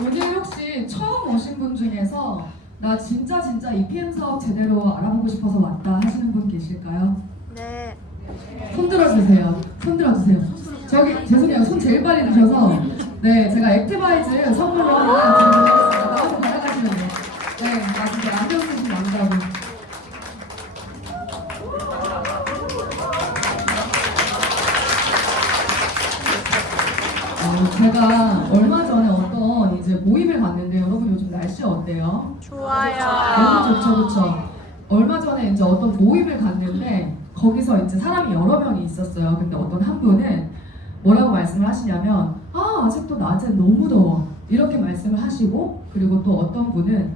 오늘 혹시 처음 오신 분 중에서 나 진짜 EPM 사업 제대로 알아보고 싶어서 왔다 하시는 분 계실까요? 네. 손 들어주세요. 손 들어주세요. 저기 죄송해요. 손 제일 빨리 드셔서 네 제가 액티바이즈 선물로 하나 드리겠습니다. 나와서 받아가시면 돼요. 네, 나 진짜 안경 쓰시면 안다고. 제가 얼마 전에 어떤 이제 모임을 갔는데 여러분 요즘 날씨 어때요? 좋아요. 너무 좋죠, 그렇죠? 얼마 전에 이제 어떤 모임을 갔는데 거기서 이제 사람이 여러 명이 있었어요. 근데 어떤 한 분은 뭐라고 말씀을 하시냐면 아직도 낮에 너무 더워 이렇게 말씀을 하시고, 그리고 또 어떤 분은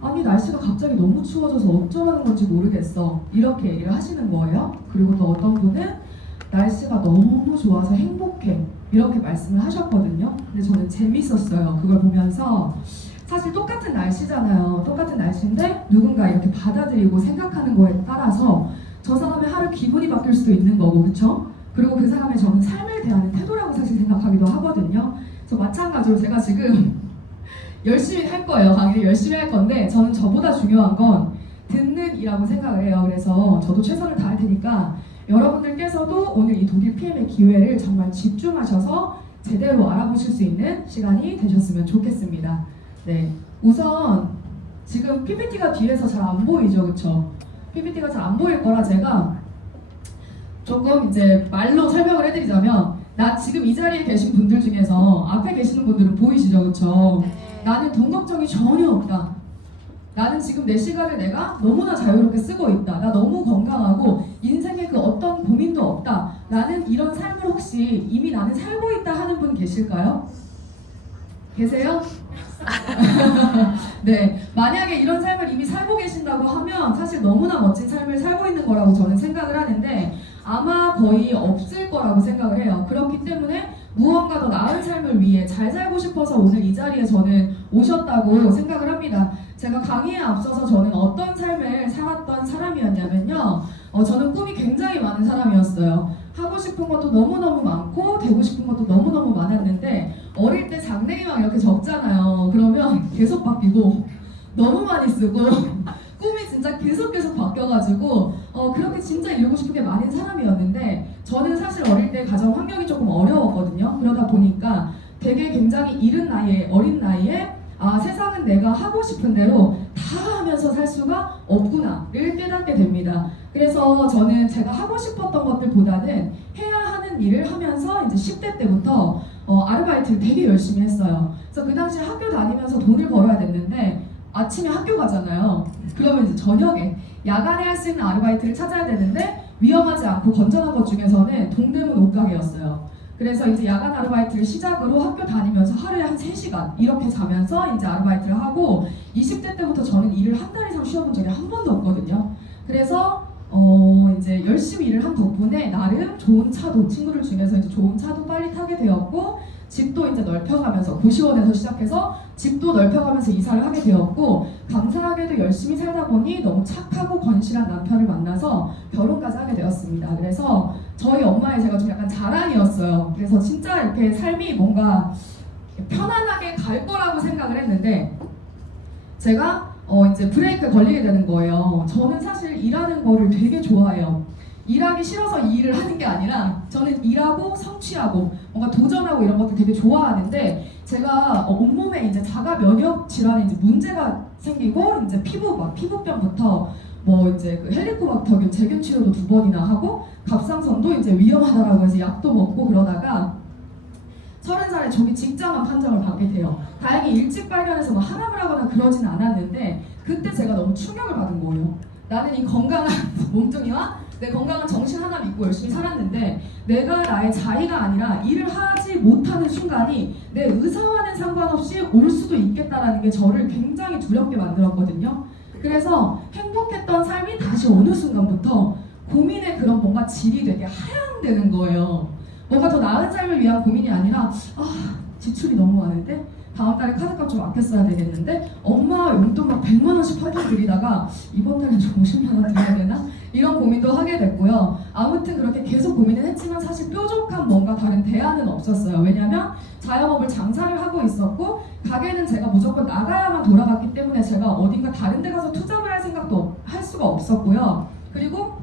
아니 날씨가 갑자기 너무 추워져서 어쩌라는 건지 모르겠어 이렇게 얘기를 하시는 거예요. 그리고 또 어떤 분은 날씨가 너무 좋아서 행복해 이렇게 말씀을 하셨거든요. 근데 저는 재밌었어요. 그걸 보면서 사실 똑같은 날씨잖아요. 똑같은 날씨인데 누군가 이렇게 받아들이고 생각하는 거에 따라서 저 사람의 하루 기분이 바뀔 수도 있는 거고, 그쵸? 그리고 그 사람의 저는 삶을 대하는 태도라고 사실 생각하기도 하거든요. 그래서 마찬가지로 제가 지금 열심히 할 거예요. 강의를 열심히 할 건데 저는 저보다 중요한 건 듣는 이라고 생각을 해요. 그래서 저도 최선을 다할 테니까 여러분들께서도 오늘 이 독일 PM의 기회를 정말 집중하셔서 제대로 알아보실 수 있는 시간이 되셨으면 좋겠습니다. 네, 우선 지금 PPT가 뒤에서 잘 안 보이죠, 그쵸? PPT가 잘 안 보일 거라 제가 조금 이제 말로 설명을 해드리자면, 나 지금 이 자리에 계신 분들 중에서 앞에 계시는 분들은 보이시죠, 그쵸? 나는 돈 걱정이 전혀 없다. 나는 지금 내 시간을 내가 너무나 자유롭게 쓰고 있다. 나 너무 건강하고 인생에 그 어떤 고민도 없다. 나는 이런 삶을 혹시 이미 나는 살고 있다 하는 분 계실까요? 계세요? 네, 만약에 이런 삶을 이미 살고 계신다고 하면 사실 너무나 멋진 삶을 살고 있는 거라고 저는 생각을 하는데 아마 거의 없을 거라고 생각을 해요. 그렇기 때문에 무언가 더 나은 삶을 위해 잘 살고 싶어서 오늘 이 자리에 저는 오셨다고 생각을 합니다. 제가 강의에 앞서서 저는 어떤 삶을 살았던 사람이었냐면요, 저는 꿈이 굉장히 많은 사람이었어요. 하고 싶은 것도 너무너무 많고 되고 싶은 것도 너무너무 많았는데 어릴 때 장래희망 이렇게 적잖아요. 그러면 계속 바뀌고 너무 많이 쓰고 꿈이 진짜 계속 바뀌어가지고 그렇게 진짜 이루고 싶은 게 많은 사람이었는데, 저는 사실 어릴 때 가정 환경이 조금 어려웠거든요. 그러다 보니까 되게 굉장히 어린 나이에 세상은 내가 하고 싶은 대로 다 하면서 살 수가 없구나를 깨닫게 됩니다. 그래서 저는 제가 하고 싶었던 것들보다는 해야 하는 일을 하면서 이제 10대 때부터 아르바이트를 되게 열심히 했어요. 그래서 그 당시에 학교 다니면서 돈을 벌어야 됐는데 아침에 학교 가잖아요. 그러면 이제 저녁에 야간에 할 수 있는 아르바이트를 찾아야 되는데 위험하지 않고 건전한 것 중에서는 동대문 옷가게였어요. 그래서 이제 야간 아르바이트를 시작으로 학교 다니면서 하루에 한 3시간 이렇게 자면서 이제 아르바이트를 하고 20대 때부터 저는 일을 한 달 이상 쉬어본 적이 한 번도 없거든요. 그래서 이제 열심히 일을 한 덕분에 나름 좋은 차도, 친구들 중에서 이제 좋은 차도 빨리 타게 되었고, 집도 이제 넓혀가면서 고시원에서 시작해서 집도 넓혀가면서 이사를 하게 되었고, 감사하게도 열심히 살다 보니 너무 착하고 건실한 남편을 만나서 결혼까지 하게 되었습니다. 그래서 저희 엄마의 제가 좀 약간 자랑이었어요. 그래서 진짜 이렇게 삶이 뭔가 편안하게 갈 거라고 생각을 했는데 제가 이제 브레이크에 걸리게 되는 거예요. 저는 사실 일하는 거를 되게 좋아해요. 일하기 싫어서 이 일을 하는 게 아니라 저는 일하고 성취하고 뭔가 도전하고 이런 것들 되게 좋아하는데, 제가 온몸에 이제 자가 면역 질환에 이제 문제가 생기고 이제 피부병부터 뭐 이제 그 헬리코박터균 세균 치료도 2번이나 하고 갑상선도 이제 위험하다라고 해서 약도 먹고 그러다가 30살에 저기 직장암 판정을 받게 돼요. 다행히 일찍 발견해서 뭐 하람을 하거나 그러진 않았는데 그때 제가 너무 충격을 받은 거예요. 나는 이 건강한 몸뚱이와 내 건강한 정신 하나 믿고 열심히 살았는데 내가 나의 자의가 아니라 일을 하지 못하는 순간이 내 의사와는 상관없이 올 수도 있겠다라는 게 저를 굉장히 두렵게 만들었거든요. 그래서 행복했던 삶이 다시 어느 순간부터 고민의 그런 뭔가 질이 되게 하향되는 거예요. 뭔가 더 나은 삶을 위한 고민이 아니라 지출이 너무 많은데 다음 달에 카드값 좀 아껴 써야 되겠는데 엄마 용돈 막 100만 원씩 펄펄 드리다가 이번 달엔 좀 50만 원 드려야 되나? 이런 고민도 하게 됐고요. 아무튼 그렇게 계속 고민을 했지만 사실 뾰족한 뭔가 다른 대안은 없었어요. 왜냐면 자영업을 장사를 하고 있었고 가게는 제가 무조건 나가야만 돌아갔기 때문에 제가 어딘가 다른 데 가서 투잡을 할 생각도 할 수가 없었고요. 그리고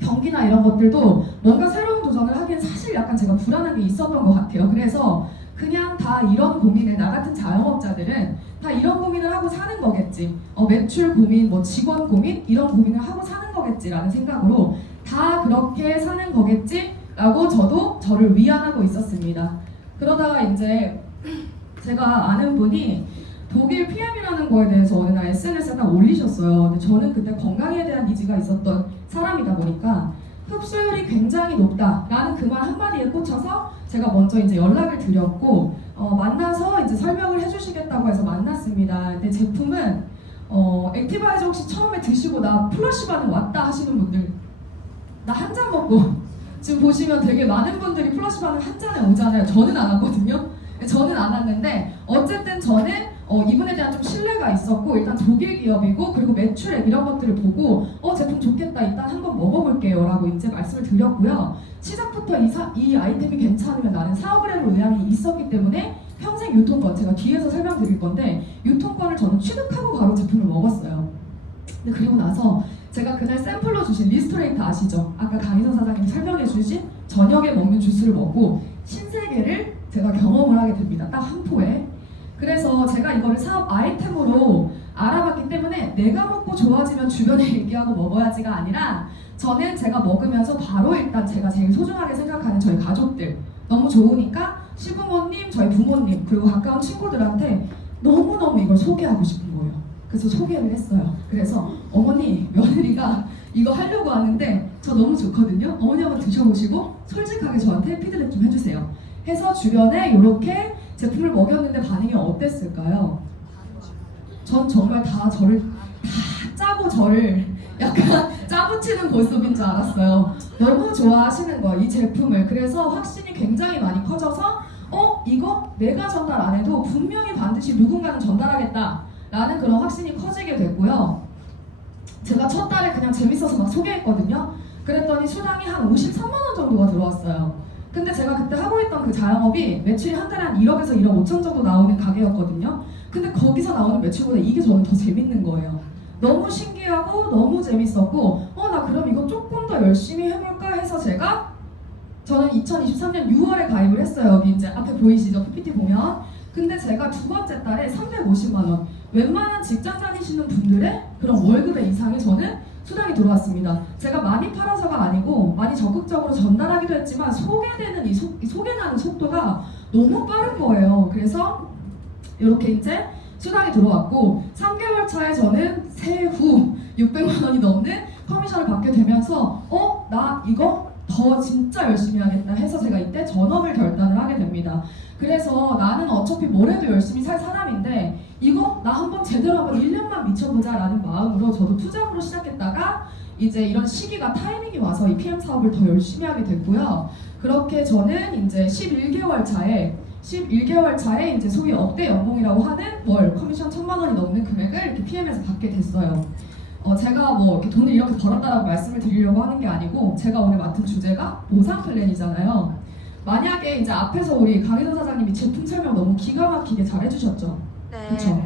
경기나 이런 것들도 뭔가 새로운 도전을 하기엔 사실 약간 제가 불안한 게 있었던 것 같아요. 그래서 그냥 다 이런 고민을, 나 같은 자영업자들은 다 이런 고민을 하고 사는 거겠지. 매출 고민, 뭐 직원 고민 이런 고민을 하고 사는 거겠지라는 생각으로 다 그렇게 사는 거겠지라고 저도 저를 위안하고 있었습니다. 그러다가 이제 제가 아는 분이 독일 PM이라는 거에 대해서 어느 날 SNS에 딱 올리셨어요. 근데 저는 그때 건강에 대한 니즈가 있었던 사람이다 보니까 흡수율이 굉장히 높다라는 그 말 한마디에 꽂혀서 제가 먼저 이제 연락을 드렸고 만나서 이제 설명을 해주시겠다고 해서 만났습니다. 근데 제품은 액티바이저 혹시 처음에 드시고 나 플러시 반응 왔다 하시는 분들, 나 한 잔 먹고 지금 보시면 되게 많은 분들이 플러시 반응 한 잔에 오잖아요. 저는 안 왔거든요. 저는 안 왔는데 어쨌든 저는 이분에 대한 좀 신뢰가 있었고 일단 독일 기업이고 그리고 매출액 이런 것들을 보고 제품 좋겠다 일단 한번 먹어볼게요 라고 이제 말씀을 드렸고요. 시작부터 이 아이템이 괜찮으면 나는 사업을 해볼 의향이 있었기 때문에 평생 유통권, 제가 뒤에서 설명드릴 건데 유통권을 저는 취득하고 바로 제품을 먹었어요. 근데 그리고 나서 제가 그날 샘플로 주신 리스토레이트 아시죠? 아까 강희선 사장님이 설명해 주신 저녁에 먹는 주스를 먹고 신세계를 제가 경험을 하게 됩니다. 딱 한 포에. 그래서 제가 이거를 사업 아이템으로 알아봤기 때문에 내가 먹고 좋아지면 주변에 얘기하고 먹어야지가 아니라 저는 제가 먹으면서 바로 일단 제가 제일 소중하게 생각하는 저희 가족들 너무 좋으니까 시부모님, 저희 부모님 그리고 가까운 친구들한테 너무너무 이걸 소개하고 싶은 거예요. 그래서 소개를 했어요. 그래서 어머니, 며느리가 이거 하려고 하는데 저 너무 좋거든요. 어머니 한번 드셔보시고 솔직하게 저한테 피드백 좀 해주세요. 해서 주변에 이렇게 제품을 먹였는데 반응이 어땠을까요? 전 정말 다 저를 다 짜고 저를 약간 짜붙이는 모습인 줄 알았어요. 너무 좋아하시는 거예요, 이 제품을. 그래서 확신이 굉장히 많이 커져서 이거 내가 전달 안 해도 분명히 반드시 누군가는 전달하겠다 라는 그런 확신이 커지게 됐고요. 제가 첫 달에 그냥 재밌어서 막 소개했거든요. 그랬더니 수당이 한 53만 원 정도가 들어왔어요. 근데 제가 그때 하고 있던 그 자영업이 매출이 한 달에 한 1억에서 1억 5천 정도 나오는 가게였거든요. 근데 거기서 나오는 매출보다 이게 저는 더 재밌는 거예요. 너무 신기하고 너무 재밌었고 나 그럼 이거 조금 더 열심히 해볼까 해서 저는 2023년 6월에 가입을 했어요. 여기 이제 앞에 보이시죠? PPT 보면. 근데 제가 두 번째 달에 350만 원. 웬만한 직장 다니시는 분들의 그런 월급의 이상이 저는 수당이 들어왔습니다. 제가 많이 팔아서가 아니고 많이 적극적으로 전달하기도 했지만 소개되는 이 소개나는 속도가 너무 빠른 거예요. 그래서 이렇게 이제 수당이 들어왔고 3개월 차에 저는 세후 600만 원이 넘는 커미션을 받게 되면서 나 이거 더 진짜 열심히 하겠다 해서 제가 이때 전업을 결단을 하게 됩니다. 그래서 나는 어차피 뭘 해도 열심히 살 사람인데 이거 나 한번 제대로 한번 1년만 미쳐보자 라는 마음으로 저도 투잡으로 시작했다가 이제 이런 시기가 타이밍이 와서 이 PM 사업을 더 열심히 하게 됐고요. 그렇게 저는 이제 11개월 차에 이제 소위 억대 연봉이라고 하는 월 커미션 1,000만 원이 넘는 금액을 이렇게 PM에서 받게 됐어요. 제가 뭐 이렇게 돈을 이렇게 벌었다라고 말씀을 드리려고 하는 게 아니고 제가 오늘 맡은 주제가 보상 플랜이잖아요. 만약에 이제 앞에서 우리 강혜선 사장님이 제품 설명 너무 기가 막히게 잘 해주셨죠? 네. 그렇죠?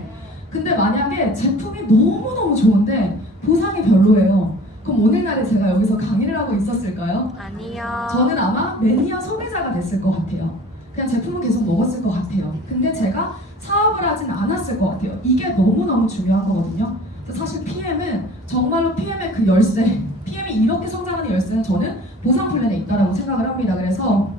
근데 만약에 제품이 너무너무 좋은데 보상이 별로예요. 그럼 오늘날에 제가 여기서 강의를 하고 있었을까요? 아니요. 저는 아마 매니아 소비자가 됐을 것 같아요. 그냥 제품은 계속 먹었을 것 같아요. 근데 제가 사업을 하진 않았을 것 같아요. 이게 너무너무 중요한 거거든요. 사실 PM은 정말로 PM의 그 열쇠, PM이 이렇게 성장하는 열쇠는 저는 보상 플랜에 있다라고 생각을 합니다. 그래서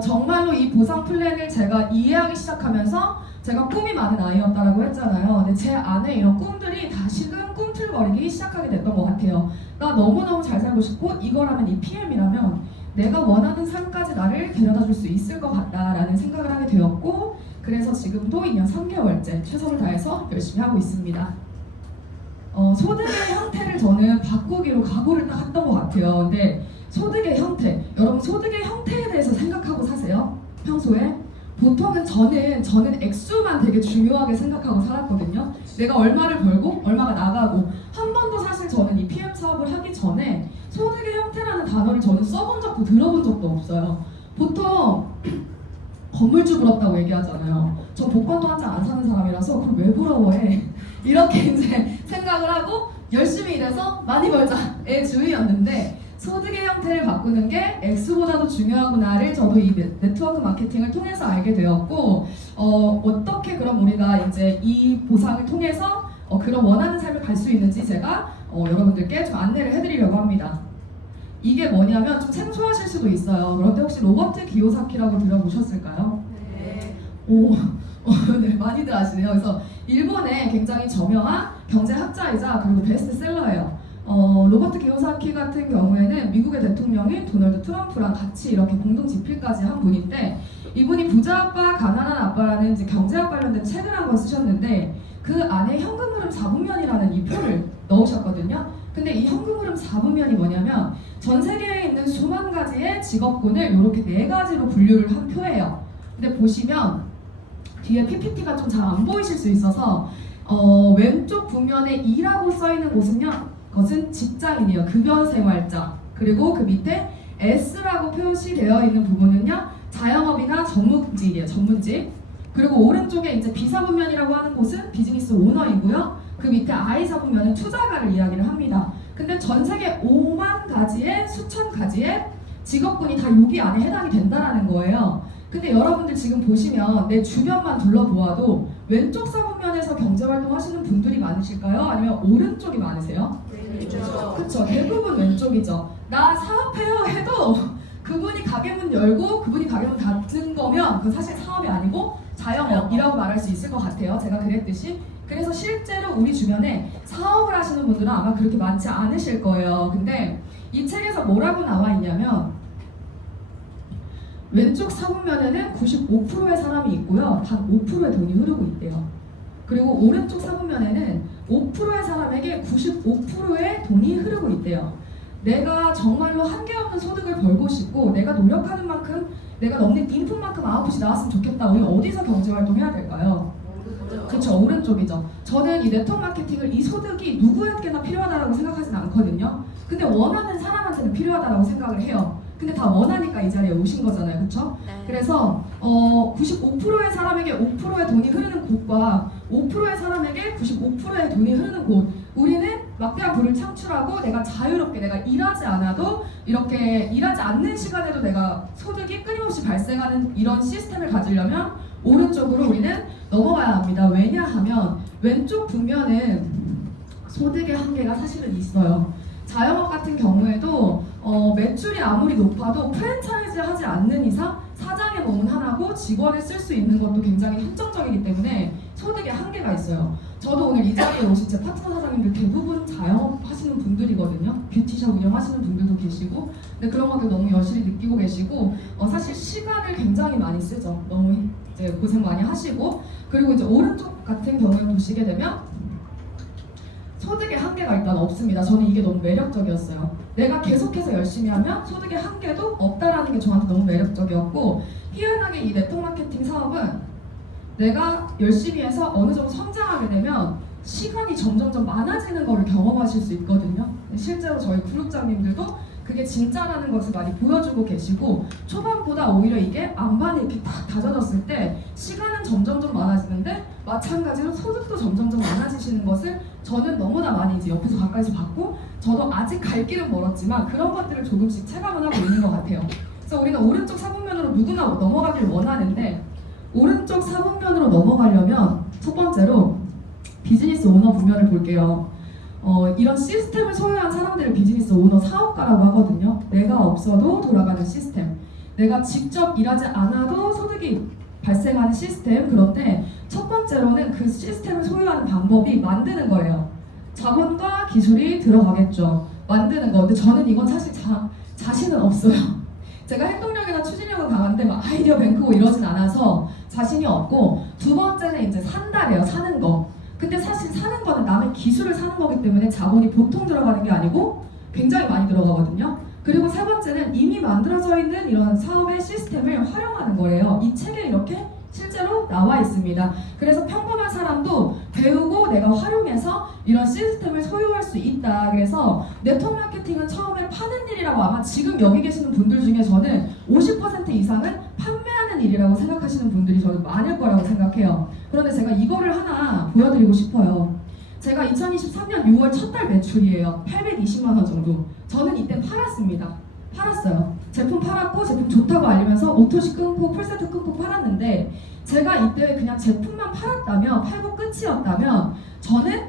정말로 이 보상 플랜을 제가 이해하기 시작하면서 제가 꿈이 많은 아이였다라고 했잖아요. 근데 제 안에 이런 꿈들이 다시금 꿈틀거리기 시작하게 됐던 것 같아요. 나 너무너무 잘 살고 싶고 이거라면 이 PM이라면 내가 원하는 삶까지 나를 데려다 줄 수 있을 것 같다라는 생각을 하게 되었고 그래서 지금도 2년 3개월째 최선을 다해서 열심히 하고 있습니다. 소득의 형태를 저는 바꾸기로 각오를 딱 했던 것 같아요. 근데 소득의 형태, 여러분 소득의 형태에 대해서 생각하고 사세요? 평소에? 보통은 저는 액수만 되게 중요하게 생각하고 살았거든요. 내가 얼마를 벌고 얼마가 나가고 한 번도 사실 저는 이 PM 사업을 사업을 하기 전에 소득의 형태라는 단어를 저는 써본 적도 들어본 적도 없어요. 보통 건물주 부럽다고 얘기하잖아요. 저 복권도 한 장 안 사는 사람이라서 그걸 왜 부러워해? 이렇게 이제 생각을 하고 열심히 일해서 많이 벌자의 주의였는데 소득의 형태를 바꾸는 게 액수보다도 중요하구나를 저도 이 네트워크 마케팅을 통해서 알게 되었고 어떻게 그럼 우리가 이제 이 보상을 통해서 그런 원하는 삶을 갈 수 있는지 제가 여러분들께 좀 안내를 해드리려고 합니다. 이게 뭐냐면 좀 생소하실 수도 있어요. 그런데 혹시 로버트 기요사키라고 들어보셨을까요? 네. 오, 네, 많이들 아시네요. 그래서 일본의 굉장히 저명한 경제학자이자 그리고 베스트셀러예요. 로버트 기요사키 같은 경우에는 미국의 대통령인 도널드 트럼프랑 같이 이렇게 공동 집필까지 한 분인데 이분이 부자 아빠, 가난한 아빠라는 이제 경제학 관련된 책을 한권 쓰셨는데 그 안에 현금 흐름 4분면이라는 이 표를 넣으셨거든요. 근데 이 현금 흐름 4분면이 뭐냐면 전 세계에 있는 수만 가지의 직업군을 이렇게 4가지로 분류를 한 표예요. 근데 보시면 뒤에 PPT가 좀 잘 안 보이실 수 있어서 왼쪽 분면에 E라고 써있는 것은 직장인이에요. 급여생활자. 그리고 그 밑에 S라고 표시되어 있는 부분은요 자영업이나 전문직이에요. 전문직. 그리고 오른쪽에 이제 B사분면이라고 하는 곳은 비즈니스 오너이고요. 그 밑에 I사분면은 투자가를 이야기를 합니다. 근데 전 세계 5만 가지의 수천 가지의 직업군이 다 여기 안에 해당이 된다라는 거예요. 근데 여러분들 지금 보시면 내 주변만 둘러보아도 왼쪽 사분면에서 경제활동 하시는 분들이 많으실까요? 아니면 오른쪽이 많으세요? 왼쪽. 그쵸, 대부분 왼쪽이죠. 나 사업해요 해도 그분이 가게문 열고 그분이 가게문 닫은 거면 그건 사실 사업이 아니고 자영업이라고 말할 수 있을 것 같아요. 제가 그랬듯이. 그래서 실제로 우리 주변에 사업을 하시는 분들은 아마 그렇게 많지 않으실 거예요. 근데 이 책에서 뭐라고 나와 있냐면 왼쪽 사분면에는 95%의 사람이 있고요. 단 5%의 돈이 흐르고 있대요. 그리고 오른쪽 사분면에는 5%의 사람에게 95%의 돈이 흐르고 있대요. 내가 정말로 한계 없는 소득을 벌고 싶고 내가 노력하는 만큼 내가 넘는 인풋만큼 아웃풋이 나왔으면 좋겠다. 우리 어디서 경제활동 해야 될까요? 그쵸, 오른쪽이죠. 저는 이 네트워크 마케팅을 이 소득이 누구에게나 필요하다고 생각하진 않거든요. 근데 원하는 사람한테는 필요하다고 생각을 해요. 근데 다 원하니까 이 자리에 오신 거잖아요. 그쵸? 네. 그래서 95%의 사람에게 5%의 돈이 흐르는 곳과 5%의 사람에게 95%의 돈이 흐르는 곳, 우리는 막대한 부를 창출하고 내가 자유롭게 내가 일하지 않아도 이렇게 일하지 않는 시간에도 내가 소득이 끊임없이 발생하는 이런 시스템을 가지려면 오른쪽으로 우리는 넘어가야 합니다. 왜냐하면 왼쪽 분면은 소득의 한계가 사실은 있어요. 자영업 같은 경우에도 매출이 아무리 높아도 프랜차이즈 하지 않는 이상 사장의 몸은 하나고 직원을 쓸 수 있는 것도 굉장히 한정적이기 때문에 소득의 한계가 있어요. 저도 오늘 이 자리에 오신 제 파트너 사장님들 대부분 자영업 하시는 분들이거든요. 뷰티샵 운영하시는 분들도 계시고 근데 그런 것들 너무 여실히 느끼고 계시고 사실 시간을 굉장히 많이 쓰죠. 너무 이제 고생 많이 하시고 그리고 이제 오른쪽 같은 경우에 보시게 되면 소득의 한계가 일단 없습니다. 저는 이게 너무 매력적이었어요. 내가 계속해서 열심히 하면 소득의 한계도 없다라는 게 저한테 너무 매력적이었고 희한하게 이 네트워크 마케팅 사업은 내가 열심히 해서 어느 정도 성장하게 되면 시간이 점점점 많아지는 것을 경험하실 수 있거든요. 실제로 저희 그룹장님들도 그게 진짜라는 것을 많이 보여주고 계시고 초반보다 오히려 이게 안반이 이렇게 딱 다져졌을 때 시간은 점점점 많아지는데 마찬가지로 소득도 점점점 많아지시는 것을 저는 너무나 많이 이제 옆에서 가까이서 봤고 저도 아직 갈 길은 멀었지만 그런 것들을 조금씩 체감을 하고 있는 것 같아요. 그래서 우리는 오른쪽 사분면으로 누구나 넘어가길 원하는데 오른쪽 사분면으로 넘어가려면 첫 번째로 비즈니스 오너 분면을 볼게요. 이런 시스템을 소유한 사람들을 비즈니스 오너 사업가라고 하거든요. 내가 없어도 돌아가는 시스템, 내가 직접 일하지 않아도 소득이 발생하는 시스템. 그런데 첫 번째로는 그 시스템을 소유하는 방법이 만드는 거예요. 자본과 기술이 들어가겠죠. 만드는 거. 근데 저는 이건 사실 자신은 없어요. 제가 행동력이나 추진력은 강한데 막 아이디어 뱅크고 이러진 않아서 자신이 없고 두 번째는 이제 산다래요. 사는 거. 근데 사실 사는 거는 남의 기술을 사는 거기 때문에 자본이 보통 들어가는 게 아니고 굉장히 많이 들어가거든요. 그리고 세 번째는 이미 만들어져 있는 이런 사업의 시스템을 활용하는 거예요. 이 책에 이렇게 실제 실제로 나와 있습니다. 그래서 평범한 사람도 배우고 내가 활용해서 이런 시스템을 소유할 수 있다. 그래서 네트워크 마케팅은 처음에 파는 일이라고 아마 지금 여기 계시는 분들 중에 저는 50% 이상은 판매하는 일이라고 생각하시는 분들이 저는 많을 거라고 생각해요. 그런데 제가 이거를 하나 보여드리고 싶어요. 제가 2023년 6월 첫 달 매출이에요. 820만 원 정도. 저는 이때 팔았어요. 제품 팔았고 제품 좋다고 알리면서 오토시 끊고 풀세트 끊고 팔았는데 제가 이때 그냥 제품만 팔고 끝이었다면 저는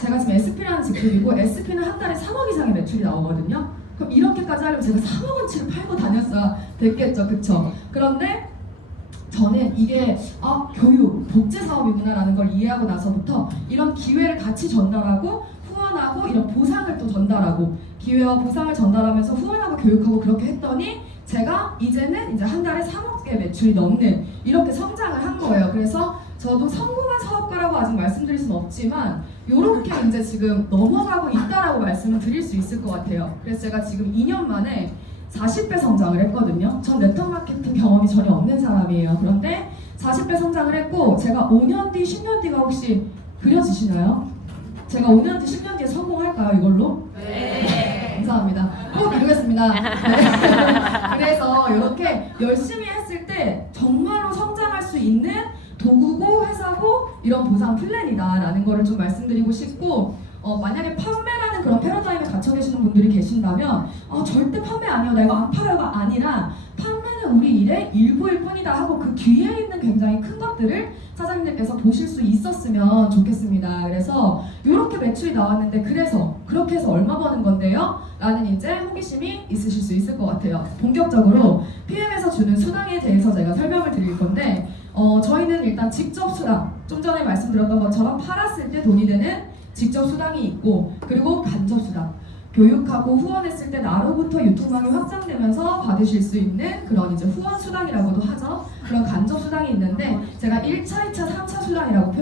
제가 지금 SP라는 제품이고 SP는 한 달에 3억 이상의 매출이 나오거든요. 그럼 이렇게까지 하려면 제가 3억 원치를 팔고 다녔어야 됐겠죠. 그쵸? 그런데 저는 이게 교육, 복제 사업이구나라는 걸 이해하고 나서부터 이런 기회를 같이 전달하고 후원하고 이런 보상을 또 전달하고 기회와 보상을 전달하면서 후원하고 교육하고 그렇게 했더니 제가 이제는 이제 한 달에 3억 개 매출이 넘는 이렇게 성장을 한 거예요. 그래서 저도 성공한 사업가라고 아직 말씀드릴 수는 없지만 이렇게 이제 지금 넘어가고 있다라고 말씀을 드릴 수 있을 것 같아요. 그래서 제가 지금 2년 만에 40배 성장을 했거든요. 전 네트워크 마케팅 경험이 전혀 없는 사람이에요. 그런데 40배 성장을 했고 제가 5년 뒤, 10년 뒤가 혹시 그려지시나요? 제가 5년 뒤, 10년 뒤에 성공할까요? 이걸로? 네. 감사합니다. 꼭 이루겠습니다. 네. 그래서 이렇게 열심히 했을 때 정말로 성장할 수 있는 도구고 회사고 이런 보상 플랜이다라는 거를 좀 말씀드리고 싶고 만약에 판매라는 그런 패러다임에 갇혀 계시는 분들이 계신다면 절대 판매 아니에요. 나 이거 안 팔아요가 아니라 판매는 우리 일의 일부일 뿐이다 하고 그 뒤에 있는 굉장히 큰 것들을 사장님들께서 보실 수 있었으면 좋겠습니다. 그래서 이렇게 매출이 나왔는데 그래서 그렇게 해서 얼마 버는 건데요? 라는 이제 호기심이 있으실 수 있을 것 같아요. 본격적으로 PM에서 주는 수당에 대해서 제가 설명을 드릴 건데 저희는 일단 직접 수당, 좀 전에 말씀드렸던 것처럼 팔았을 때 돈이 되는 직접 수당이 있고 그리고 간접 수당, 교육하고 후원했을 때 나로부터 유통망이 확장되면서 받으실 수 있는 그런 이제 후원 수당이라고도 하죠. 그런 간접 수당이 있는데 제가 1차, 2차, 3차 수당이라고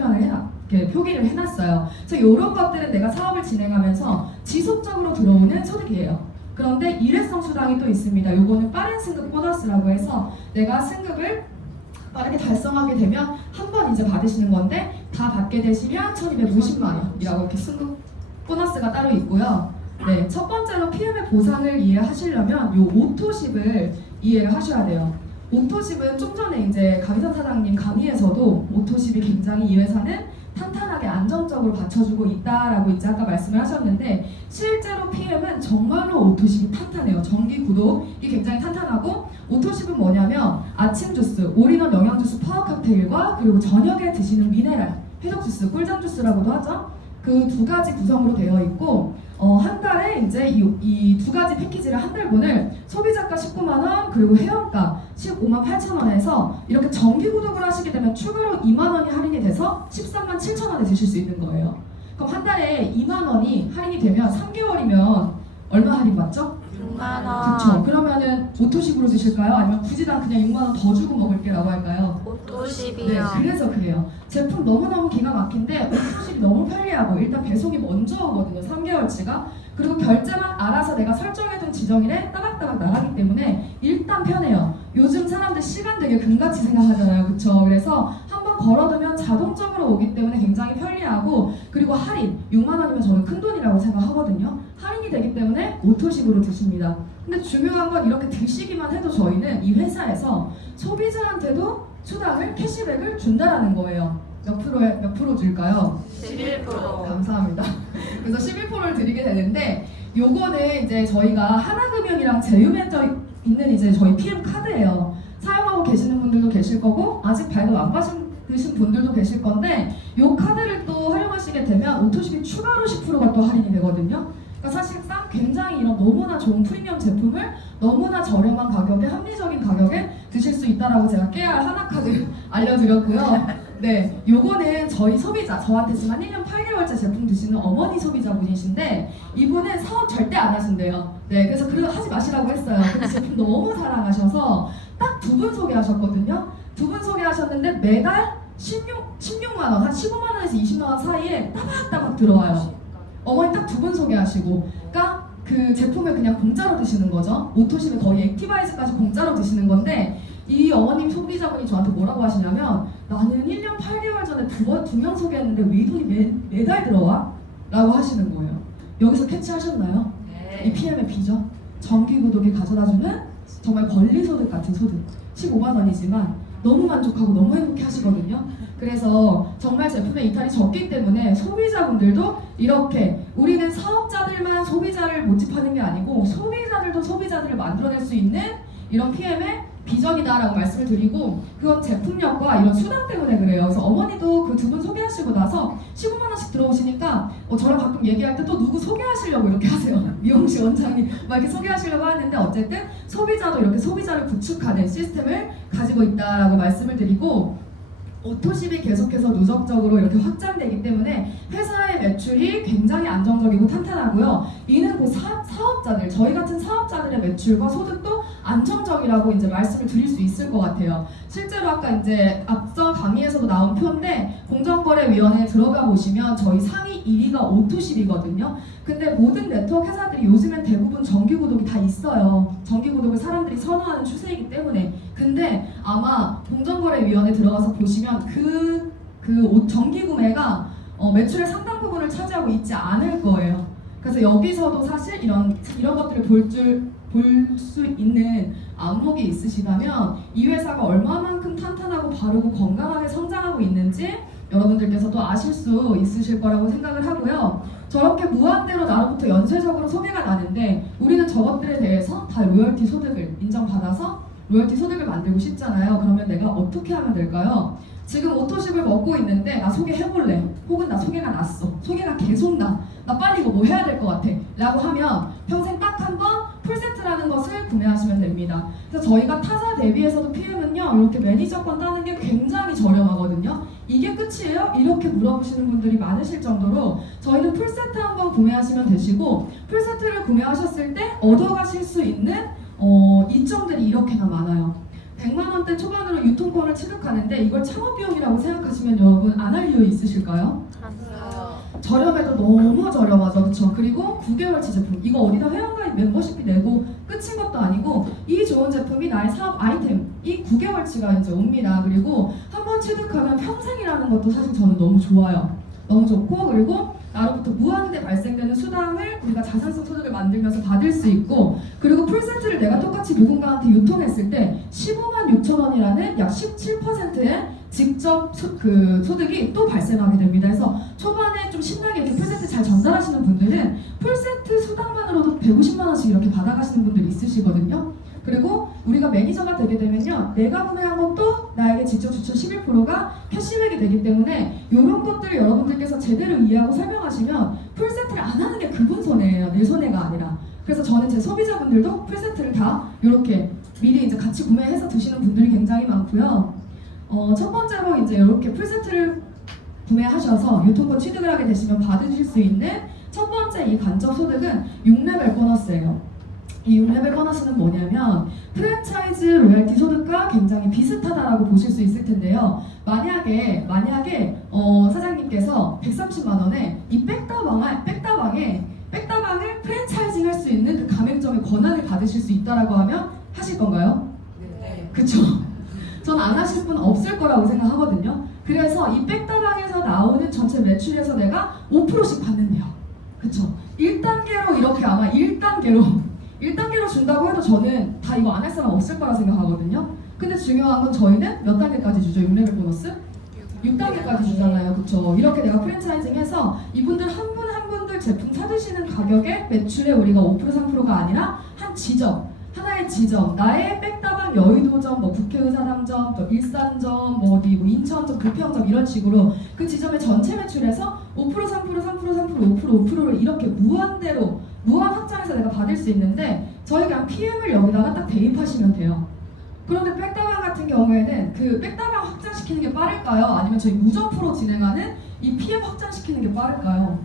이렇게 표기를 해놨어요. 그래서 이런 것들은 내가 사업을 진행하면서 지속적으로 들어오는 소득이에요. 그런데 일회성 수당이 또 있습니다. 요거는 빠른 승급 보너스라고 해서 내가 승급을 빠르게 달성하게 되면 한 번 이제 받으시는 건데 다 받게 되시면 1250만 원이라고 이렇게 승급 보너스가 따로 있고요. 네, 첫 번째로 PM의 보상을 이해하시려면 요 오토십을 이해를 하셔야 돼요. 오토십은 좀 전에 이제 강희선 사장님 강의에서도 오토십이 굉장히 이 회사는 탄탄하게 안정적으로 받쳐주고 있다라고 이제 아까 말씀을 하셨는데 실제로 PM은 정말로 오토십이 탄탄해요. 정기 구독이 굉장히 탄탄하고 오토십은 뭐냐면 아침 주스, 올인원 영양 주스 파워 칵테일과 그리고 저녁에 드시는 미네랄, 해독 주스, 꿀잠 주스라고도 하죠. 그 두 가지 구성으로 되어 있고 한 달에 이제 이 두 가지 패키지를 한 달분을 소비자가 19만 원 그리고 회원가 15만 8천 원에서 이렇게 정기 구독을 하시게 되면 추가로 2만 원이 할인이 돼서 13만 7천 원에 드실 수 있는 거예요. 그럼 한 달에 2만 원이 할인이 되면 3개월이면 얼마 할인 받죠? 6만 원. 그렇죠. 그러면은 오토식으로 드실까요? 아니면 굳이 난 그냥 6만 원 더 주고 먹을게라고 할까요? 오토십이요. 네, 그래서 그래요. 제품 너무너무 기가 막힌데 오토십이 너무 편리하고 일단 배송이 먼저 오거든요. 3개월치가. 그리고 결제만 알아서 내가 설정해둔 지정일에 따박따박 나가기 때문에 일단 편해요. 요즘 사람들 시간 되게 금같이 생각하잖아요. 그쵸? 그래서 한번 걸어두면 자동적으로 오기 때문에 굉장히 편리하고 그리고 할인 6만 원이면 저는 큰 돈이라고 생각하거든요. 할인이 되기 때문에 오토식으로 드십니다. 근데 중요한 건 이렇게 드시기만 해도 저희는 이 회사에서 소비자한테도 수당을 캐시백을 준다라는 거예요. 몇 프로 줄까요? 11%. 감사합니다. 그래서 11%를 드리게 되는데 요거는 이제 저희가 하나금융이랑 제휴맺어 있는 이제 저희 PM 카드예요. 사용하고 계시는 분들도 계실 거고 아직 발급 안 받으신 분들도 계실 건데 요 카드를 또 활용하시게 되면 오토십이 추가로 10%가 또 할인이 되거든요. 그러니까 사실상 굉장히 이런 너무나 좋은 프리미엄 제품을 너무나 저렴한 가격에 합리적인 가격에 드실 수 있다라고 제가 깨알 하나카드 알려드렸고요. 네, 요거는 저희 소비자, 저한테지만 1년 8개월째 제품 드시는 어머니 소비자분이신데 이분은 사업 절대 안 하신대요. 네, 그래서 그거 하지 마시라고 했어요. 근데 제품 너무 사랑하셔서 딱 두 분 소개하셨거든요. 두 분 소개하셨는데 매달 16만 원, 한 15만 원에서 20만 원 사이에 따박따박 들어와요. 어머니 딱 두 분 소개하시고, 그러니까 그 제품을 그냥 공짜로 드시는 거죠. 오토십은 거의 액티바이즈까지 공짜로 드시는 건데 이 어머님 소비자분이 저한테 뭐라고 하시냐면 나는 1년 8개월 전에 두 명 소개했는데 왜 이 돈이 매달 들어와? 라고 하시는 거예요. 여기서 캐치하셨나요? 이 PM의 비전? 정기구독이 가져다주는 정말 권리소득 같은 소득. 15만 원이지만 너무 만족하고 너무 행복해 하시거든요. 그래서 정말 제품의 이탈이 적기 때문에 소비자분들도 이렇게 우리는 사업자들만 소비자를 모집하는 게 아니고 소비자들도 소비자들을 만들어낼 수 있는 이런 PM의 비전이다라고 말씀을 드리고, 그건 제품력과 이런 수당 때문에 그래요. 그래서 어머니도 그 두 분 소개하시고 나서 15만 원씩 들어오시니까 저랑 가끔 얘기할 때 또 누구 소개하시려고 이렇게 하세요. 미용실 원장님 막 이렇게 소개하시려고 하는데 어쨌든 소비자도 이렇게 소비자를 구축하는 시스템을 가지고 있다라고 말씀을 드리고, 오토십이 계속해서 누적적으로 이렇게 확장되기 때문에 회사의 매출이 굉장히 안정적이고 탄탄하고요. 이는 그 사업자들, 저희 같은 사업자들의 매출과 소득도 안정적이라고 이제 말씀을 드릴 수 있을 것 같아요. 실제로 아까 이제 앞서 강의에서도 나온 표인데 공정거래위원회에 들어가 보시면 저희 상위 1위가 오토십이거든요. 근데 모든 네트워크 회사들이 요즘엔 대부분 정기구독이 다 있어요. 정기구독을 사람들이 선호하는 추세이기 때문에. 근데 아마 공정거래위원회 들어가서 보시면 그 정기구매가 매출의 상당 부분을 차지하고 있지 않을 거예요. 그래서 여기서도 사실 이런 것들을 볼 수 있는 안목이 있으시다면 이 회사가 얼마만큼 탄탄하고 바르고 건강하게 성장하고 있는지 여러분들께서도 아실 수 있으실 거라고 생각을 하고요. 저렇게 무한대로 나로부터 연쇄적으로 소개가 나는데 우리는 저것들에 대해서 다 로열티 소득을 인정받아서 로열티 소득을 만들고 싶잖아요. 그러면 내가 어떻게 하면 될까요? 지금 오토십을 먹고 있는데 나 소개해볼래? 혹은 나 소개가 났어. 소개가 계속 나 빨리 이거 뭐 해야 될 것 같아 라고 하면 평생 딱 한 번 풀세트라는 것을 구매하시면 됩니다. 그래서 저희가 타사 대비해서도 PM은요 이렇게 매니저권 따는 게 굉장히 저렴하거든요. 이게 끝이에요? 이렇게 물어보시는 분들이 많으실 정도로 저희는 풀세트 한번 구매하시면 되시고, 풀세트를 구매하셨을 때 얻어가실 수 있는 이점들이 이렇게나 많아요. 100만 원대 초반으로 유통권을 취득하는데 이걸 창업비용이라고 생각하시면 여러분 안 할 이유 있으실까요? 저렴해도 너무 저렴하죠, 그렇죠? 그리고 9개월치 제품, 이거 어디다 회원가입 멤버십비 내고 끝인 것도 아니고 이 좋은 제품이 나의 사업 아이템, 이 9개월치가 이제 옵니다. 그리고 한번 취득하면 평생이라는 것도 사실 저는 너무 좋아요. 너무 좋고, 그리고 나로부터 무한대 발생되는 수당을 우리가 자산성 소득을 만들면서 받을 수 있고, 그리고 풀세트를 내가 똑같이 누군가한테 유통했을 때 15만 6천 원이라는 약 17%의 직접 소득이 또 발생하게 됩니다. 그래서 초반에 좀 신나게 이렇게 풀세트 잘 전달하시는 분들은 풀세트 수당만으로도 150만 원씩 이렇게 받아가시는 분들이 있으시거든요. 그리고 우리가 매니저가 되게 되면요, 내가 구매한 것도 나에게 직접 추천 11%가 캐시백이 되기 때문에 이런 것들을 여러분들께서 제대로 이해하고 설명하시면 풀세트를 안 하는 게 그분 손해예요, 내 손해가 아니라. 그래서 저는 제 소비자분들도 풀세트를 다 이렇게 미리 이제 같이 구매해서 드시는 분들이 굉장히 많고요. 첫 번째로 이제 이렇게 풀세트를 구매하셔서 유통권 취득을 하게 되시면 받으실 수 있는 첫 번째 이 간접 소득은 6레벨 보너스예요. 이 6레벨 보너스는 뭐냐면 프랜차이즈 로열티 소득과 굉장히 비슷하다라고 보실 수 있을 텐데요. 만약에 사장님께서 130만 원에 이 백다방을 프랜차이징 할 수 있는 그 가맹점의 권한을 받으실 수 있다라고 하면 하실 건가요? 네. 그쵸? 전 안 하실 분 없을 거라고 생각하거든요. 그래서 이 백다방에서 나오는 전체 매출에서 내가 5%씩 받는데요. 그쵸? 1단계로 이렇게 아마 1단계로 준다고 해도 저는 다 이거 안 할 사람 없을 거라 생각하거든요. 근데 중요한 건 저희는 몇 단계까지 주죠? 6레벨 보너스? 6단계까지 주잖아요. 그쵸? 이렇게 내가 프랜차이징해서 이분들 한 분들 제품 사드시는 가격에 매출에 우리가 5% 3%가 아니라 하나의 지점, 나의 백다방 여의도점, 뭐 국회의사당점, 또 일산점, 뭐 어디 뭐 인천점, 부평점 이런 식으로 그 지점의 전체 매출에서 5%, 3%, 5%를 이렇게 무한 확장해서 내가 받을 수 있는데 저희 그냥 PM을 여기다가 딱 대입하시면 돼요. 그런데 백다방 같은 경우에는 그 백다방 확장시키는 게 빠를까요? 아니면 저희 무점프로 진행하는 이 PM 확장시키는 게 빠를까요?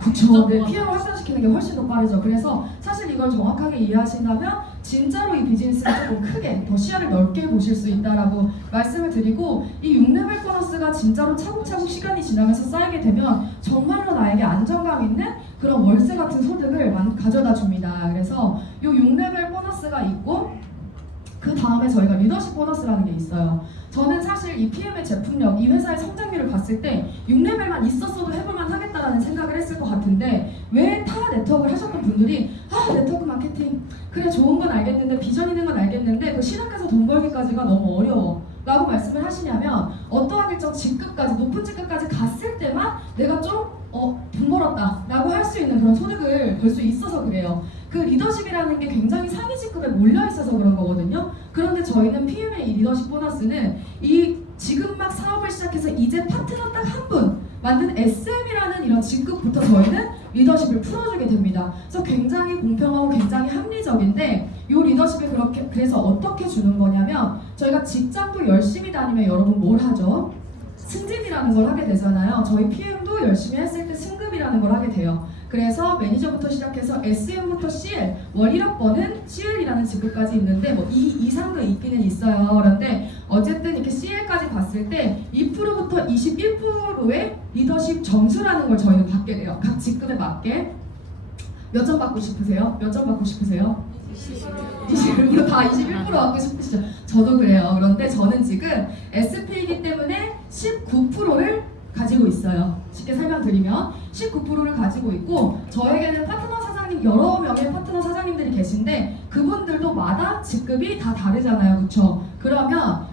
그쵸. 네, PM을 확산시키는 게 훨씬 더 빠르죠. 그래서 사실 이걸 정확하게 이해하신다면 진짜로 이 비즈니스를 조금 크게 더 시야를 넓게 보실 수 있다라고 말씀을 드리고, 이 6레벨 보너스가 진짜로 차곡차곡 시간이 지나면서 쌓이게 되면 정말로 나에게 안정감 있는 그런 월세 같은 소득을 가져다 줍니다. 그래서 이 6레벨 보너스가 있고, 그 다음에 저희가 리더십 보너스라는 게 있어요. 저는 사실 이 PM의 제품력, 이 회사의 성장률을 봤을 때 6레벨만 있었어도 해볼만 하겠다라는 생각을 했을 것 같은데, 왜 타 네트워크를 하셨던 분들이 네트워크 마케팅 그래 좋은 건 알겠는데, 비전 있는 건 알겠는데 그 시작해서 돈 벌기까지가 너무 어려워 라고 말씀을 하시냐면, 어떠한 일정 직급까지, 높은 직급까지 갔을 때만 내가 좀 돈 벌었다 라고 할 수 있는 그런 소득을 벌 수 있어서 그래요. 그 리더십이라는 게 굉장히 상위 직급에 몰려 있어서 그런 거거든요. 그런데 저희는 PM의 이 리더십 보너스는 이 지금 막 사업을 시작해서 이제 파트너 딱 한 분 만든 SM이라는 이런 직급부터 저희는 리더십을 풀어주게 됩니다. 그래서 굉장히 공평하고 굉장히 합리적인데, 이 리더십을 그래서 어떻게 주는 거냐면, 저희가 직장도 열심히 다니면 여러분 뭘 하죠? 승진이라는 걸 하게 되잖아요. 저희 PM도 열심히 했을 때 승급이라는 걸 하게 돼요. 그래서 매니저부터 시작해서 SM부터 CL, 월 1억 버는 CL이라는 직급까지 있는데, 뭐 이 이상도 있기는 있어요. 그런데 어쨌든 이렇게 CL까지 봤을 때 2%부터 21%의 리더십 점수라는 걸 저희는 받게 돼요. 각 직급에 맞게. 몇 점 받고 싶으세요? 몇 점 받고 싶으세요? 21%. 다 21% 받고 싶으시죠? 저도 그래요. 그런데 저는 지금 SP이기 때문에 19%를 가지고 있어요. 쉽게 설명드리면 19%를 가지고 있고, 저에게는 파트너 사장님, 여러 명의 파트너 사장님들이 계신데 그분들도 마다 직급이 다 다르잖아요. 그쵸? 그러면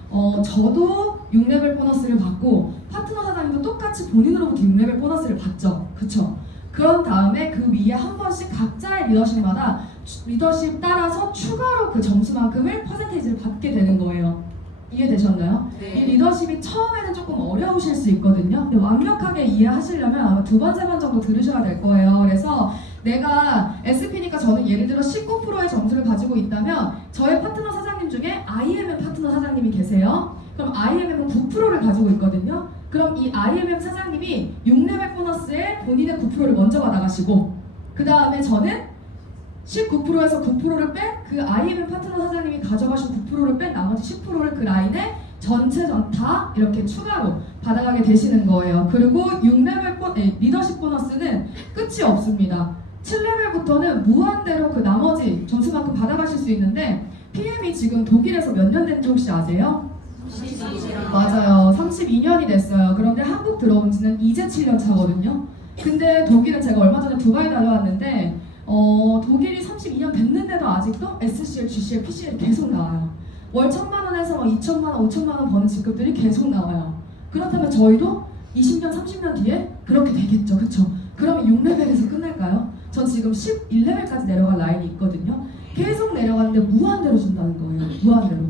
저도 6레벨 보너스를 받고, 파트너 사장님도 똑같이 본인으로부터 6레벨 보너스를 받죠. 그쵸? 그런 다음에 그 위에 한 번씩 각자의 리더십 따라서 추가로 그 점수만큼을 퍼센테이지를 받게 되는 거예요. 이해되셨나요? 네. 이 리더십이 처음에는 조금 어려우실 수 있거든요. 근데 완벽하게 이해하시려면 아마 2번, 3번 정도 들으셔야 될 거예요. 그래서 내가 SP니까 저는 예를 들어 19%의 점수를 가지고 있다면, 저의 파트너 사장님 중에 IMM 파트너 사장님이 계세요. 그럼 IMM은 9%를 가지고 있거든요. 그럼 이 IMM 사장님이 6레벨 보너스에 본인의 9%를 먼저 받아가시고, 그 다음에 저는 19%에서 9%를 뺀 그 IMM 파트너 사장님이 가져가신 9%를 뺀 나머지 10%를 그 라인에 전체 다 이렇게 추가로 받아가게 되시는 거예요. 그리고 6레벨 리더십 보너스는 끝이 없습니다. 7레벨부터는 무한대로 그 나머지 점수만큼 받아가실 수 있는데, PM이 지금 독일에서 몇 년 된지 혹시 아세요? 맞아요. 32년이 됐어요. 그런데 한국 들어온 지는 이제 7년 차거든요. 근데 독일은 제가 얼마 전에 두바이 다녀왔는데, 독일이 32년 됐는데도 아직도 SCL, GCL, PCL 계속 나와요. 월 1,000만 원에서 2,000만 원, 5,000만 원 버는 직급들이 계속 나와요. 그렇다면 저희도 20년, 30년 뒤에 그렇게 되겠죠. 그쵸? 그러면 6레벨에서 끝날까요? 전 지금 11레벨까지 내려갈 라인이 있거든요. 계속 내려가는데 무한대로 준다는 거예요. 무한대로.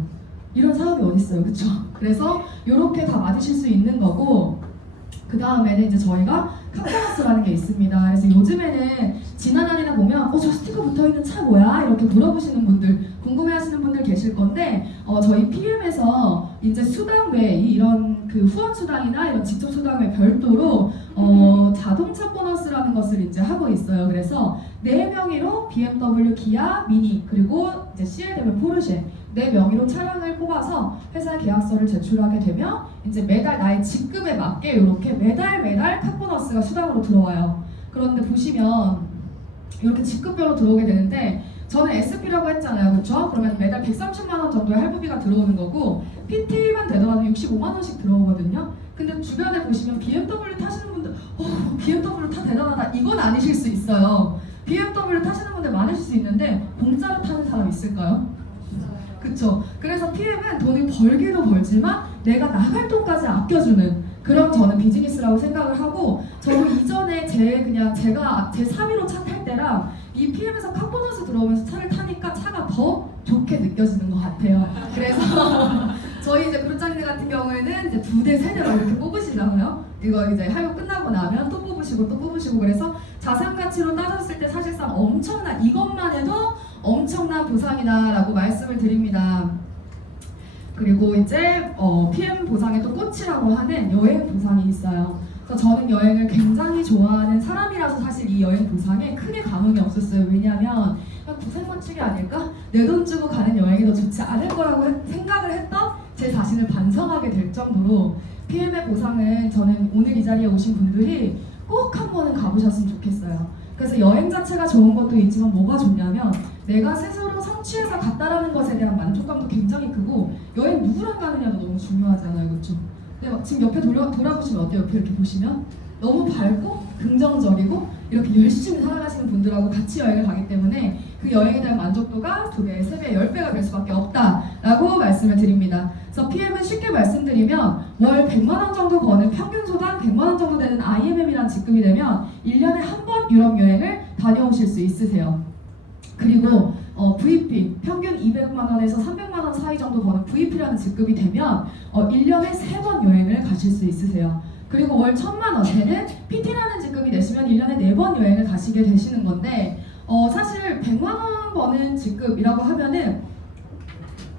이런 사업이 어딨어요. 그쵸? 그래서 이렇게 다 맞으실 수 있는 거고, 그 다음에는 이제 저희가 카보너스라는 게 있습니다. 그래서 요즘에는 지나다니다 보면 저 스티커 붙어있는 차 뭐야? 이렇게 물어보시는 분들, 궁금해하시는 분들 계실 건데, 저희 PM에서 이제 수당 외 이런 그 후원 수당이나 이런 직접 수당 외 별도로 자동차 보너스라는 것을 이제 하고 있어요. 그래서 내 명의로 BMW, 기아, 미니, 그리고 이제 CL 되면 포르쉐, 내 명의로 차량을 뽑아서 회사 계약서를 제출하게 되면 이제 매달 나의 직급에 맞게 이렇게 매달 카보너스가 수당으로 들어와요. 그런데 보시면 이렇게 직급별로 들어오게 되는데, 저는 SP라고 했잖아요. 그렇죠? 그러면 매달 130만 원 정도의 할부비가 들어오는 거고, PT만 되더라도 65만 원씩 들어오거든요. 근데 주변에 보시면 BMW 타시는 분들, BMW 타 대단하다, 이건 아니실 수 있어요. BMW 타시는 분들 많으실 수 있는데 공짜로 타는 사람 있을까요? 그쵸? 그래서 PM은 돈을 벌기도 벌지만 내가 나갈 돈까지 아껴주는 그런 저는 비즈니스라고 생각을 하고, 저도 이전에 제가 제 3위로 차 탈 때랑 이 PM에서 카보너스 들어오면서 차를 타니까 차가 더 좋게 느껴지는 것 같아요. 그래서 저희 이제 그룹장님들 같은 경우에는 이제 2대, 3대로 이렇게 뽑으시잖아요. 이거 이제 할부 끝나고 나면 또 뽑으시고 그래서 자산 가치로 따졌을 때 사실상 이것만 해도 엄청난 보상이다라고 말씀을 드립니다. 그리고 이제 PM 보상의 또 꽃이라고 하는 여행 보상이 있어요. 그래서 저는 여행을 굉장히 좋아하는 사람이라서 사실 이 여행 보상에 크게 감흥이 없었어요. 왜냐하면 그냥 부산 멋지게 아닐까? 내 돈 주고 가는 여행이 더 좋지 않을 거라고 생각을 했던 제 자신을 반성하게 될 정도로 PM의 보상은 저는 오늘 이 자리에 오신 분들이 꼭 한 번은 가보셨으면 좋겠어요. 그래서 여행 자체가 좋은 것도 있지만 뭐가 좋냐면 내가 스스로 성취해서 갔다라는 것에 대한 만족감도 굉장히 크고 여행 누구랑 가느냐도 너무 중요하잖아요. 그렇죠? 근데 지금 옆에 돌아보시면 어때요? 옆에 이렇게 보시면 너무 밝고 긍정적이고 이렇게 열심히 살아가시는 분들하고 같이 여행을 가기 때문에 그 여행에 대한 만족도가 2배, 3배, 10배가 될 수밖에 없다라고 말씀을 드립니다. 그래서 PM은 쉽게 말씀드리면 월 100만 원 정도 버는 평균 소당 100만 원 정도 되는 IMM이라는 직급이 되면 1년에 한 번 유럽 여행을 다녀오실 수 있으세요. 그리고 VP 평균 200만 원에서 300만 원 사이 정도 버는 VP라는 직급이 되면 1년에 3번 여행을 가실 수 있으세요. 그리고 월 1000만 원 되는 PT라는 직급이 되시면 1년에 4번 여행을 가시게 되시는 건데 사실 100만 원 버는 직급이라고 하면은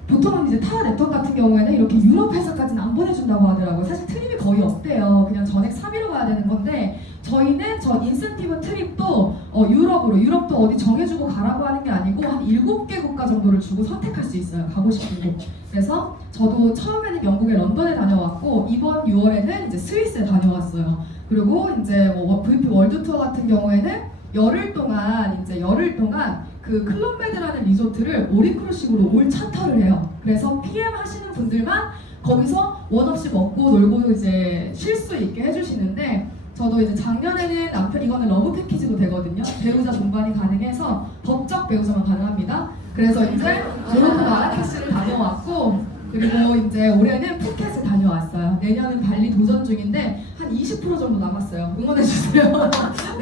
보통은 이제 타 네트워크 같은 경우에는 이렇게 유럽 회사까지는 안 보내준다고 하더라고요. 사실 트립이 거의 없대요. 그냥 전액 사비로 가야 되는 건데 저희는 저 인센티브 트립도 유럽도 어디 정해주고 가라고 하는 게 아니고 한 7개 국가 정도를 주고 선택할 수 있어요. 가고 싶은 곳. 그래서 저도 처음에는 영국의 런던에 다녀왔고 이번 6월에는 이제 스위스에 다녀왔어요. 그리고 이제 뭐 VP 월드 투어 같은 경우에는 열흘 동안 그 클럽메드라는 리조트를 오리크루식으로 올 차터를 해요. 그래서 PM 하시는 분들만 거기서 원 없이 먹고 놀고 이제 쉴 수 있게 해주시는데 저도 이제 작년에는 이거는 러브 패키지도 되거든요. 배우자 동반이 가능해서 법적 배우자만 가능합니다. 그래서 이제 모로코 마라케시를 다녀왔고 그리고 이제 올해는 푸켓을 다녀왔어요. 내년은 발리 도전 중인데 한 20% 정도 남았어요. 응원해주세요.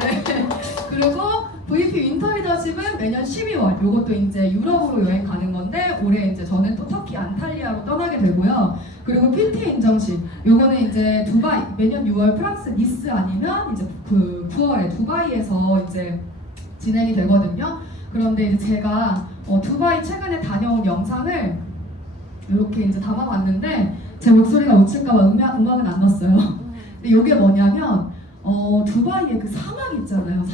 네. 그리고 VP 윈터 리더십은 매년 12월. 요것도 이제 유럽으로 여행 가는 건데 올해 이제 저는 또 터키 안탈리아로 떠나게 되고요. 그리고 PT 인정식. 요거는 이제 두바이 매년 6월 프랑스 니스 아니면 이제 그 9월에 두바이에서 이제 진행이 되거든요. 그런데 이제 제가 두바이 최근에 다녀온 영상을 이렇게 이제 담아봤는데 제 목소리가 묻힐까봐 음악은 안 넣었어요. 근데 이게 뭐냐면 두바이에 그 사막 있잖아요.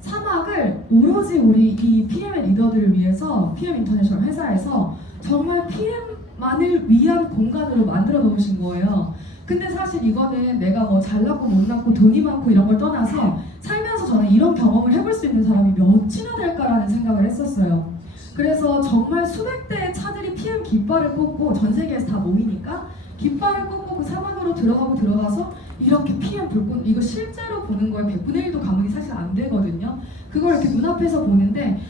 사막을 오로지 우리 이 PM의 리더들을 위해서 PM 인터내셔널 회사에서 정말 PM만을 위한 공간으로 만들어 놓으신 거예요. 근데 사실 이거는 내가 뭐 잘났고 못났고 돈이 많고 이런 걸 떠나서 살면서 저는 이런 경험을 해볼 수 있는 사람이 몇이나 될까라는 생각을 했었어요. 그래서 정말 수백 대의 차들이 PM 깃발을 꽂고 전 세계에서 다 모이니까 깃발을 꽂고 그 사막으로 들어가서 이렇게 PM 불꽃 이거 실제로 보는 거에 100분의 1도 감흥이 사실 안 되거든요. 그걸 이렇게 눈앞에서 보는데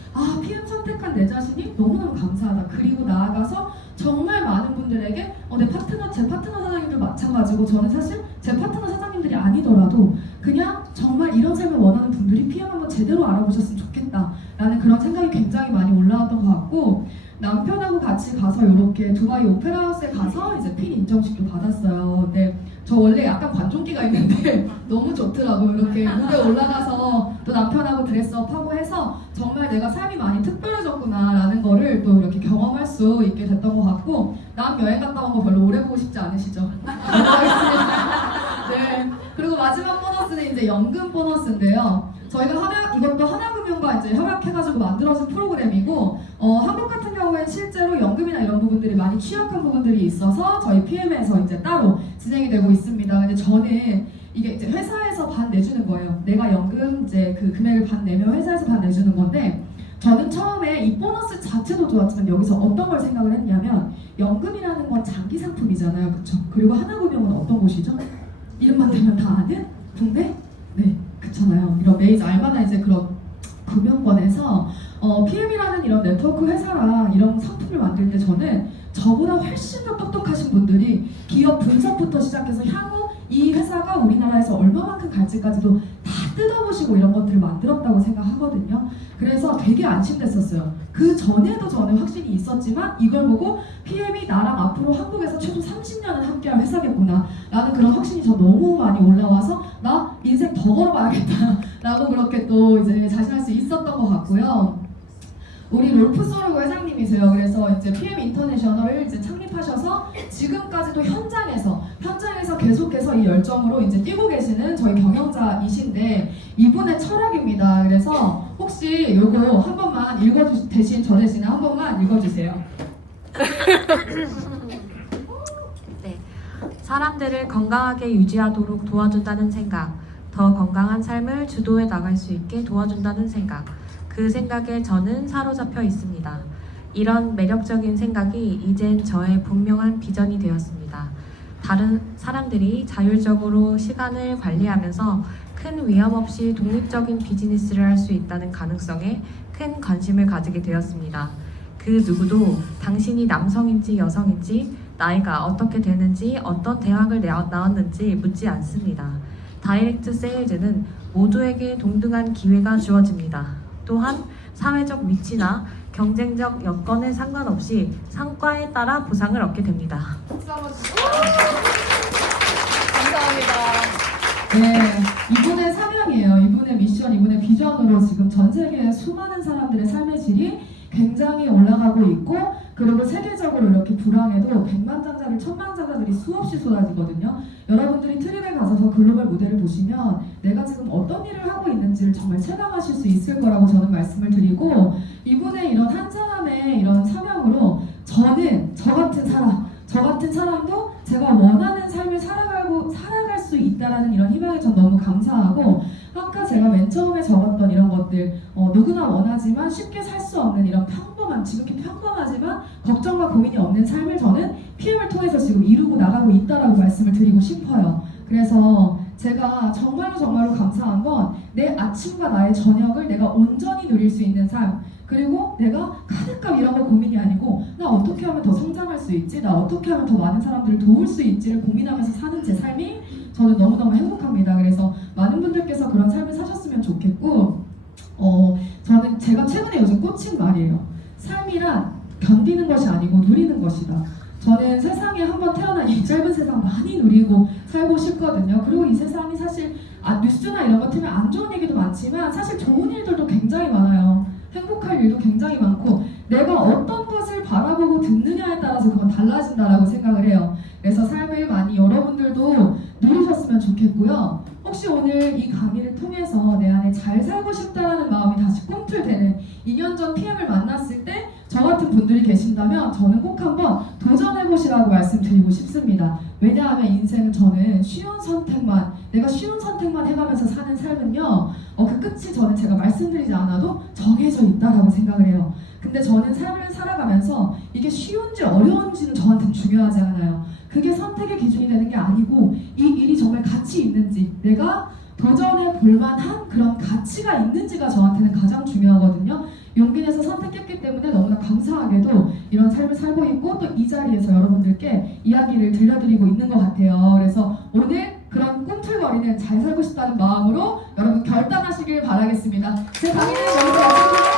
PM 선택한 내 자신이 너무너무 감사하다. 그리고 나아가서 정말 많은 분들에게 제 파트너 사장님들 마찬가지고 저는 사실 제 파트너 사장님들이 아니더라도 그냥 정말 이런 삶을 원하는 분들이 PM 한번 제대로 알아보셨으면 좋겠다라는 그런 생각이 굉장히 많이 올라왔던 것 같고 남편하고 같이 가서 이렇게 두바이 오페라 하우스에 가서 이제 핀 인정식도 받았어요. 근데 저 원래 약간 관종기가 있는데 너무 좋더라고요. 이렇게 무대 올라가서 또 남편하고 드레스업하고 해서 정말 내가 삶이 많이 특별해졌구나라는 거를 또 이렇게 경험할 수 있게 됐던 것 같고 남 여행 갔다 온 거 별로 오래 보고 싶지 않으시죠? 네. 그리고 마지막 보너스는 이제 연금 보너스인데요. 저희가 이것도 하나금융과 이제 협약해가지고 만들어진 프로그램이고 한국 같은 경우에는 실제로 연금이나 이런 부분들이 많이 취약한 부분들이 있어서 저희 PM에서 이제 따로 진행이 되고 있습니다. 근데 저는 이게 이제 회사에서 반 내주는 거예요. 내가 연금 이제 그 금액을 반 내면 회사에서 반 내주는 건데 저는 처음에 이 보너스 자체도 좋았지만 여기서 어떤 걸 생각을 했냐면 연금이라는 건 장기 상품이잖아요. 그쵸? 그리고 하나금융은 어떤 곳이죠? 이름만 대면 다 아는? 동네? 네. 그렇잖아요. 이런 메이저 알만한 이제 그런 금융권에서 PM이라는 이런 네트워크 회사랑 이런 상품을 만들 때 저는 저보다 훨씬 더 똑똑하신 분들이 기업 분석부터 시작해서 향후 이 회사가 우리나라에서 얼마만큼 갈지까지도 다 뜯어보시고 이런 것들을 만들었다고 생각하거든요. 그래서 되게 안심됐었어요. 그 전에도 저는 확신이 있었지만 이걸 보고 PM이 나랑 앞으로 한국에서 최소 30년은 함께할 회사겠구나 라는 그런 확신이 저 너무 많이 올라와서 나 인생 더 걸어봐야겠다 라고 그렇게 또 이제 자신할 수 있었던 것 같고요. 우리 롤프 소르고 회장님이세요. 그래서 이제 PM 인터내셔널을 이제 창립하셔서 지금까지도 현장에서 계속해서 이 열정으로 이제 뛰고 계시는 저희 경영자이신데 이분의 철학입니다. 그래서 혹시 요거 한 번만 대신 저 대신에 한 번만 읽어주세요. 네. 사람들을 건강하게 유지하도록 도와준다는 생각, 더 건강한 삶을 주도해 나갈 수 있게 도와준다는 생각, 그 생각에 저는 사로잡혀 있습니다. 이런 매력적인 생각이 이젠 저의 분명한 비전이 되었습니다. 다른 사람들이 자율적으로 시간을 관리하면서 큰 위험 없이 독립적인 비즈니스를 할 수 있다는 가능성에 큰 관심을 가지게 되었습니다. 그 누구도 당신이 남성인지 여성인지 나이가 어떻게 되는지 어떤 대학을 나왔는지 묻지 않습니다. 다이렉트 세일즈는 모두에게 동등한 기회가 주어집니다. 또한 사회적 위치나 경쟁적 여건에 상관없이 성과에 따라 보상을 얻게 됩니다. 네, 이분의 사명이에요. 이분의 미션, 이분의 비전으로 지금 전 세계의 수많은 사람들의 삶의 질이 굉장히 올라가고 있고, 그리고 세계적으로 이렇게 불황에도 백만장자들, 천만장자들이 수없이 쏟아지거든요. 여러분들이 트립에 가셔서 글로벌 무대를 보시면 내가 지금 어떤 일을 하고 있는지를 정말 체감하실 수 있을 거라고 저는 말씀을 드리고, 이분의 이런 한 사람의 이런 사명으로 저는 저 같은 사람도 제가 원하는 삶을 살아갈 수 있다라는 이런 희망에 전 너무 감사하고, 아까 제가 맨 처음에 적었던 이런 것들 누구나 원하지만 쉽게 살 수 없는 이런 지극히 평범하지만 걱정과 고민이 없는 삶을 저는 PM을 통해서 지금 이루고 나가고 있다라고 말씀을 드리고 싶어요. 그래서 제가 정말로 감사한 건 내 아침과 나의 저녁을 내가 온전히 누릴 수 있는 삶, 그리고 내가 카드값 이런 거 고민이 아니고 나 어떻게 하면 더 성장할 수 있지, 나 어떻게 하면 더 많은 사람들을 도울 수 있지를 고민하면서 사는 제 삶이 저는 너무너무 행복합니다. 그래서 많은 분들께서 그런 삶을 사셨으면 좋겠고, 저는 제가 최근에 요즘 꽂힌 말이에요. 삶이란 견디는 것이 아니고 누리는 것이다. 저는 세상에 한번 태어난 이 짧은 세상 많이 누리고 살고 싶거든요. 그리고 이 세상이 사실 뉴스나 이런 것 때문에 안 좋은 얘기도 많지만 사실 좋은 일들도 굉장히 많아요. 행복할 일도 굉장히 많고, 내가 어떤 것을 바라보고 듣느냐에 따라서 그건 달라진다라고 생각을 해요. 그래서 삶을 많이 여러분들도 누리셨으면 좋겠고요. 혹시 오늘 이 강의를 통해서 내 안에 잘 살고 싶다라는 마음이 다시 꿈틀대는 2년 전 PM을 만났을 때 저 같은 분들이 계신다면 저는 꼭 한번 도전해보시라고 말씀드리고 싶습니다. 왜냐하면 인생은 저는 내가 쉬운 선택만 해가면서 사는 삶은요, 그 끝이 저는 제가 말씀드리지 않아도 정해져 있다라고 생각을 해요. 근데 저는 삶을 살아가면서 이게 쉬운지 어려운지는 저한테는 중요하지 않아요. 그게 선택의 기준이 되는 게 아니고 이 일이 정말 가치 있는지, 내가 도전해 볼만한 그런 가치가 있는지가 저한테는 가장 중요하거든요. 용기 내서 선택했기 때문에 너무나 감사하게도 이런 삶을 살고 있고, 또 이 자리에서 여러분들께 이야기를 들려드리고 있는 것 같아요. 그래서 오늘 그런 꿈틀거리는 잘 살고 싶다는 마음으로 여러분 결단하시길 바라겠습니다. 제 강의는 여기서 마치겠습니다.